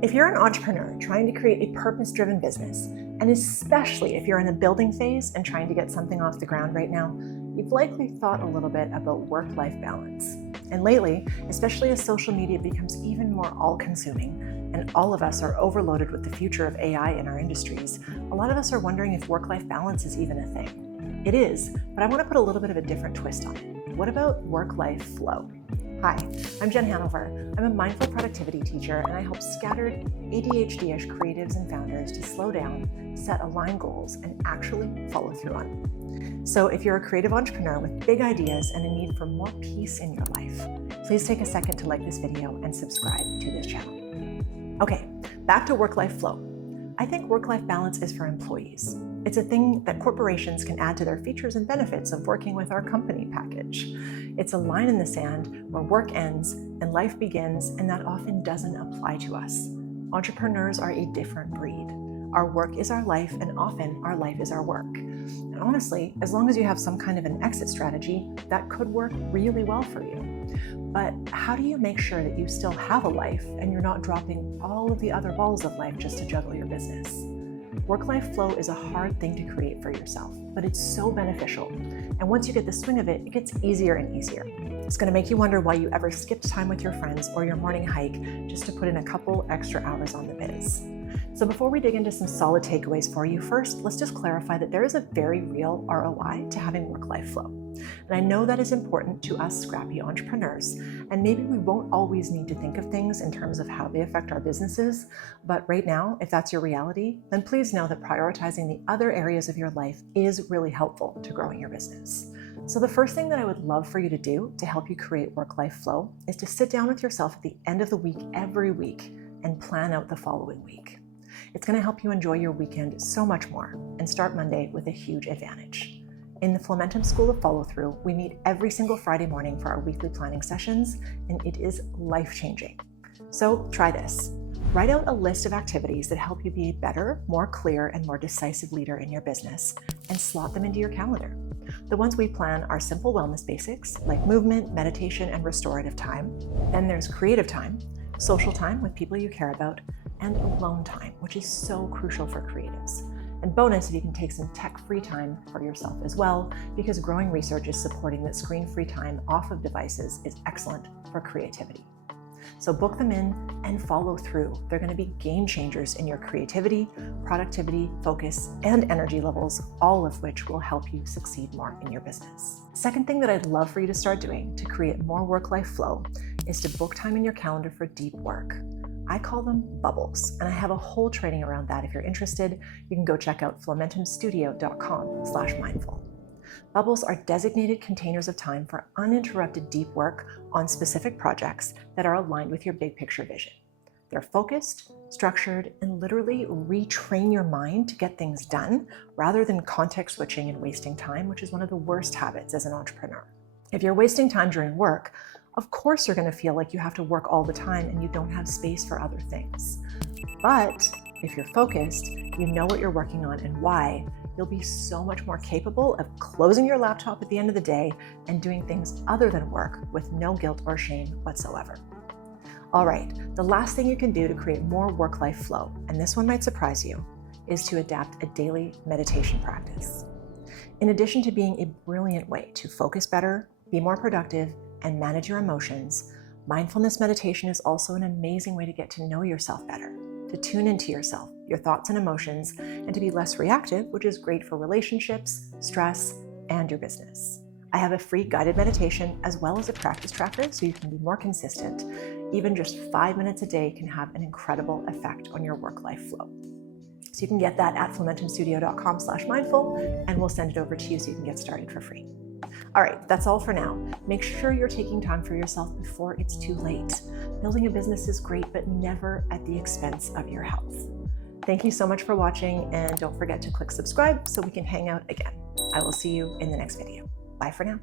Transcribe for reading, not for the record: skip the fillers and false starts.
If you're an entrepreneur trying to create a purpose-driven business, and especially if you're in a building phase and trying to get something off the ground right now, you've likely thought a little bit about work-life balance. And lately, especially as social media becomes even more all-consuming, and all of us are overloaded with the future of AI in our industries, a lot of us are wondering if work-life balance is even a thing. It is, but I want to put a little bit of a different twist on it. What about work-life flow? Hi, I'm Jen Hanover. I'm a mindful productivity teacher, and I help scattered ADHD-ish creatives and founders to slow down, set aligned goals, and actually follow through on them. So if you're a creative entrepreneur with big ideas and a need for more peace in your life, please take a second to like this video and subscribe to this channel. Okay, back to work-life flow. I think work-life balance is for employees. It's a thing that corporations can add to their features and benefits of working with our company package. It's a line in the sand where work ends and life begins, and that often doesn't apply to us. Entrepreneurs are a different breed. Our work is our life, and often our life is our work. And honestly, as long as you have some kind of an exit strategy, that could work really well for you. But how do you make sure that you still have a life and you're not dropping all of the other balls of life just to juggle your business? Work-life flow is a hard thing to create for yourself, but it's so beneficial. And once you get the swing of it, it gets easier and easier. It's going to make you wonder why you ever skipped time with your friends or your morning hike just to put in a couple extra hours on the biz. So before we dig into some solid takeaways for you, first, let's just clarify that there is a very real ROI to having work-life flow. And I know that is important to us scrappy entrepreneurs, and maybe we won't always need to think of things in terms of how they affect our businesses, but right now, if that's your reality, then please know that prioritizing the other areas of your life is really helpful to growing your business. So the first thing that I would love for you to do to help you create work-life flow is to sit down with yourself at the end of the week every week and plan out the following week. It's going to help you enjoy your weekend so much more and start Monday with a huge advantage. In the Flowmentum School of Follow-Through, we meet every single Friday morning for our weekly planning sessions, and it is life-changing. So try this. Write out a list of activities that help you be a better, more clear, and more decisive leader in your business, and slot them into your calendar. The ones we plan are simple wellness basics, like movement, meditation, and restorative time. Then there's creative time, social time with people you care about, and alone time, which is so crucial for creatives. And bonus if you can take some tech-free time for yourself as well, because growing research is supporting that screen-free time off of devices is excellent for creativity. So book them in and follow through. They're going to be game changers in your creativity, productivity, focus, and energy levels, all of which will help you succeed more in your business. Second thing that I'd love for you to start doing to create more work-life flow is to book time in your calendar for deep work. I call them bubbles, and I have a whole training around that. If you're interested, you can go check out flowmentumstudio.com/mindful. Bubbles are designated containers of time for uninterrupted deep work on specific projects that are aligned with your big picture vision. They're focused, structured, and literally retrain your mind to get things done rather than context switching and wasting time, which is one of the worst habits as an entrepreneur. If you're wasting time during work, of course you're going to feel like you have to work all the time and you don't have space for other things. But if you're focused, you know what you're working on and why, you'll be so much more capable of closing your laptop at the end of the day and doing things other than work with no guilt or shame whatsoever. All right, the last thing you can do to create more work-life flow, and this one might surprise you, is to adapt a daily meditation practice. In addition to being a brilliant way to focus better, be more productive, and manage your emotions, mindfulness meditation is also an amazing way to get to know yourself better, to tune into yourself, your thoughts and emotions, and to be less reactive, which is great for relationships, stress, and your business. I have a free guided meditation as well as a practice tracker so you can be more consistent. Even just 5 minutes a day can have an incredible effect on your work-life flow. So you can get that at flowmentumstudio.com/mindful, and we'll send it over to you so you can get started for free. All right, that's all for now. Make sure you're taking time for yourself before it's too late. Building a business is great, but never at the expense of your health. Thank you so much for watching, and don't forget to click subscribe so we can hang out again. I will see you in the next video. Bye for now.